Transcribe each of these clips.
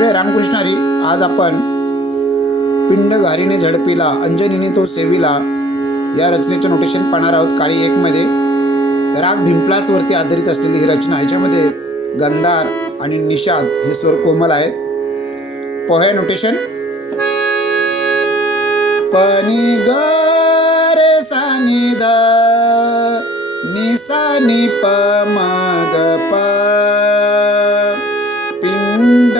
जय रामकृष्ण हरी. आज आपण पिंड घारीने झडपिला अंजनीने तो सेविला या रचनेचे नोटेशन पाहणार आहोत. काळी 1 मध्ये राग भिंपलास वरती आधारित असलेली ही रचना. याच्यामध्ये गंधार आणि निषाद हे स्वर कोमल आहेत. पोहे नोटेशन पनी ग रे सा नि ध नि सा नि प म ग प पिंड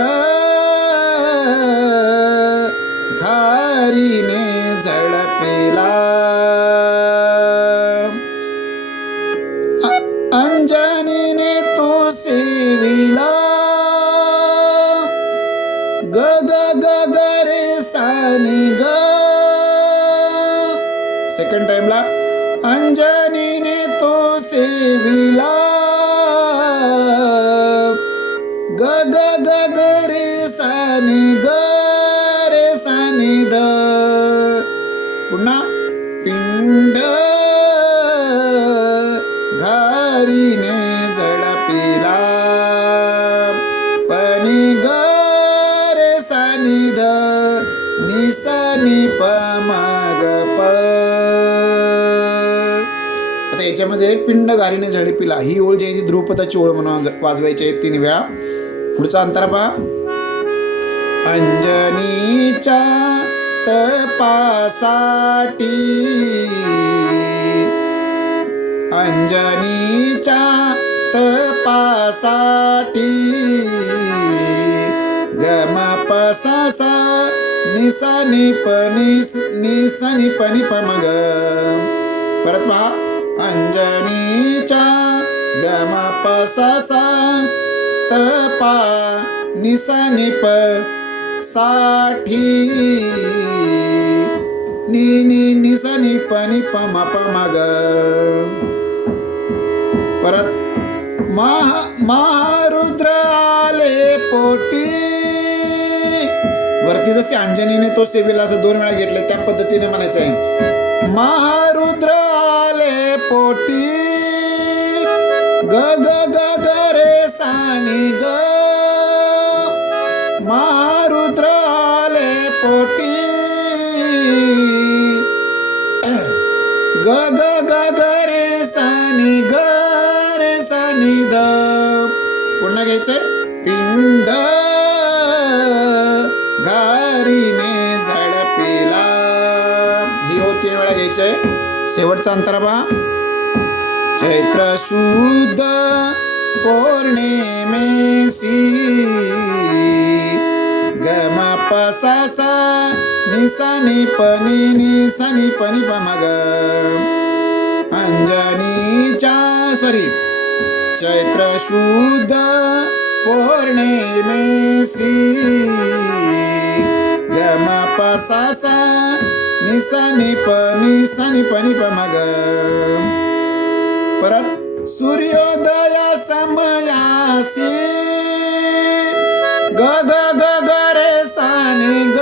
घारीने झडपिला अंजनीने तो सेविला ग ग ग ग रे सा नि ग. सेकंड टाइमला अंजनीने तो सेविला ग ग ग ग रे सा नि ग रे सा नि द. पुन्हा पिंड घारीने झडपिला पनी ग रे सा नि ध नि सा नि प म ग प. आता याच्यामध्ये पिंड घारीने झडपिला ही ओळ जी आहे ती ध्रुपदाची ओळ म्हणून वाजवायची आहे 3 वेळा. पुढचा अंतरा पहा. अंजनीच्या तपासाठी अंजनीच्या तपासाठी गम प सा सा नि सा नि प नि सा नि प नि प म ग. परत पहा. अंजनीच्या गम प सा सा तपा नि सा नि प साठी नि नि नि सा नि प नि प म प म ग. परत महारुद्र आले पोटी. वरती जसे अंजनीने तो सेविला असं 2 वेळा घेतलं त्या पद्धतीने म्हणायचं आहे. महारुद्र आले पोटी ग ग ग ग रे सा नि ग. महारुद्र आले पोटी ग ग ग ग रे सा नि ग रे सा नि ध. पुन्हा घ्यायचंय. पिंड घारीने झडपिला ही ओळ 3 वेळा घ्यायचंय. शेवटचा अंतरा पहा. चैत्र शुद्ध पौर्णिमेसी गम प सा सा नि सा नि प नि सा नि प नि प म ग. अंजनीच्या चैत्र शुद्ध पौर्णिमेसी गम प सा सा नि सा नि प नि प म ग. परत सूर्योदया समयासी ग ग ग ग रे सा नि ग.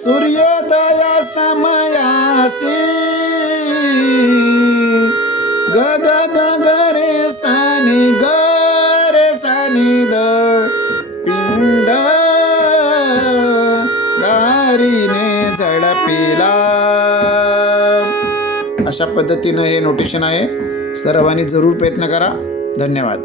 सूर्योदया समयासी ग ग ग ग रे सा नि ग रे सा नि द. पिंड घारीने झडपिला. अशा पद्धतीनं हे नोटेशन आहे. सर्वांनी जरूर प्रयत्न करा. धन्यवाद.